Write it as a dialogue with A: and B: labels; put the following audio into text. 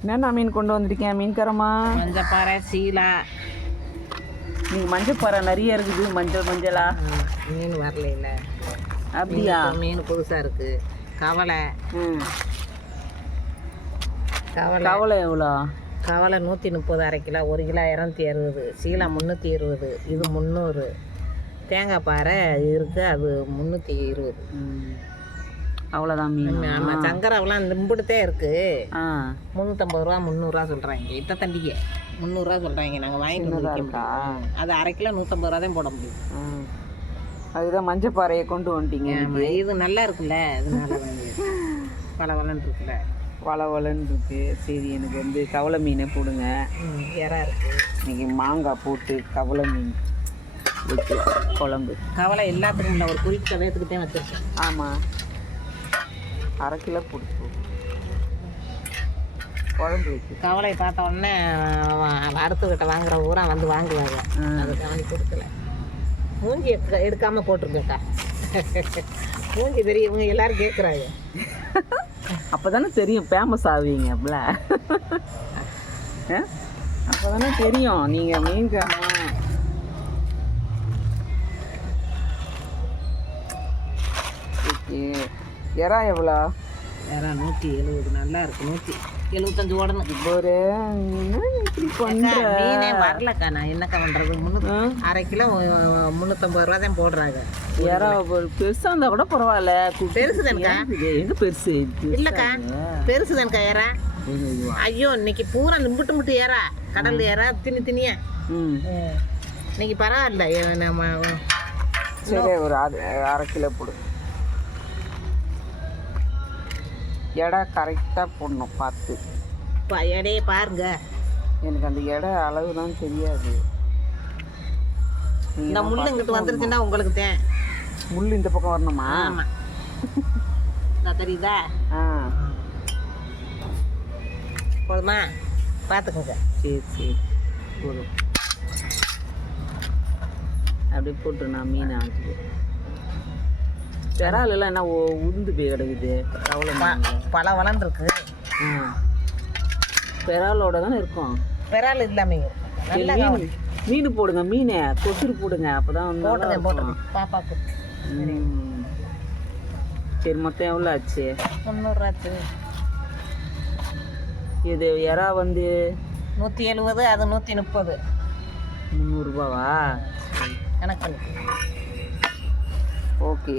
A: என்னென்ன மீன் கொண்டு வந்திருக்கேன் மீன்காரம்மா.
B: மஞ்சப்பாறை சீலா.
A: நீங்கள் மஞ்சள் பாறை நிறைய இருக்குது மஞ்சள் மஞ்சளா?
B: மீன் வரல இல்லை
A: அப்படியா?
B: மீன் புதுசாக இருக்குது கவலை. கவலை.
A: கவலை எவ்வளோ?
B: கவலை நூற்றி முப்பது அரை கிலோ ஒரு கிலோ இரநூத்தி அறுபது. சீலா முந்நூற்றி இருபது இது முந்நூறு தேங்காய் பாறை இருக்குது அது முந்நூற்றி இருபது.
A: அவ்வளோதான் மீன்.
B: ஆமாம் சங்கராவெலாம் நிம்பிடுத்தே இருக்குது
A: ஆ.
B: முந்நூற்றம்பது ரூபா முந்நூறுரூவா சொல்கிறாங்க இத்த தண்டிக்கு. முந்நூறுரூவா சொல்கிறாங்க நாங்கள் வாங்கிட்டு
A: இருக்கா.
B: அது அரை கிலோ நூற்றம்பது ரூபா தான் போட முடியும்.
A: அதுதான் மஞ்சள் பாறையை கொண்டு வந்துட்டீங்க
B: இது நல்லா இருக்குல்ல? அதனால. பல வளன்னு இருக்குல்ல?
A: வள வளன்னு இருக்கு. சரி எனக்கு வந்து கவலை மீனை போடுங்க.
B: இறா இருக்கு.
A: இன்னைக்கு மாங்காய் போட்டு கவலை மீன் வைக்கலாம். குழம்பு.
B: கவலை எல்லாத்துக்கும் இல்லை ஒரு குறிப்பிட்ட வேத்துக்கு தான் வச்சிருக்கேன்.
A: ஆமாம் அரை கிலோ போட்டு குழம்பு
B: கவலை பார்த்த உடனே அடுத்துக்கிட்ட வாங்குற ஊரா வந்து வாங்குவாங்க. அதுக்கு வாங்கி கொடுக்கல. மூஞ்சி எடுக்க- எடுக்காம போட்டிருக்கேக்கா மூஞ்சி பெரியவங்க எல்லாரும் கேட்குறாங்க
A: அப்போ தானே தெரியும் ஃபேமஸ் ஆவீங்க அப்படில அப்போ தானே தெரியும் நீங்கள் மீன் ஓகே. எறா எவ்வளோ?
B: வேற நூற்றி எழுபது நல்லா இருக்கு நூற்றி எழுபத்தஞ்சு ஓடணும்.
A: இப்போ ஒரு இப்படி பண்ணுற
B: மீனே வரலக்கா நான் என்னக்கா பண்ணுறது முந்நூற்றி அரை கிலோ முந்நூற்றம்பது ரூபா தான் போடுறாங்க.
A: எறா ஒரு பெருசாக இருந்தால் கூட பரவாயில்ல.
B: பெருசு தானக்கா
A: எங்கே பெருசு?
B: இல்லைக்கா பெருசு தானக்கா ஏறா ஐயோ இன்னைக்கு பூரா நிம்பிட்டு முட்டு ஏறா கடல் ஏறா திணி திணியா
A: ம்.
B: இன்னைக்கு பரவாயில்ல நம்ம
A: சரி ஒரு அரை கிலோ போடு. எடை கரெக்டாக போடணும் பார்த்து.
B: எடையை பாருங்க.
A: எனக்கு அந்த எடை அளவு தான் தெரியாது
B: இந்த முள்ளு இங்கிட்டு வந்துருச்சுன்னா உங்களுக்கு தேன்
A: முள் இந்த பக்கம் வரணுமா?
B: இதா தெரியுதா?
A: ஆ.
B: போதுமா? பார்த்துக்கோங்க.
A: சரி சரி. போதும். அப்படியே போட்டு நான் மீன் ஆச்சு விராலெல்லாம் என்ன உருந்து போய் கிடக்குது. மீன்.
B: பல வளர்ந்துருக்கு.
A: விராலோட தானே இருக்கும்.
B: விரால் இல்லாம
A: சரி, மீன் போடுங்க மீன் கொசுறு போடுங்க. அப்பதான் வந்து
B: போட்டுங்க
A: இருக்கும்.
B: பாப்பாக்கு.
A: சரி. மொத்தம் எவ்வளோ ஆச்சு?
B: முந்நூறுரூவாச்சு
A: இது எறா வந்து
B: நூற்றி எழுபது அது நூற்றி முப்பது.
A: முந்நூறுரூபாவா?
B: கணக்கு.
A: ஓகே.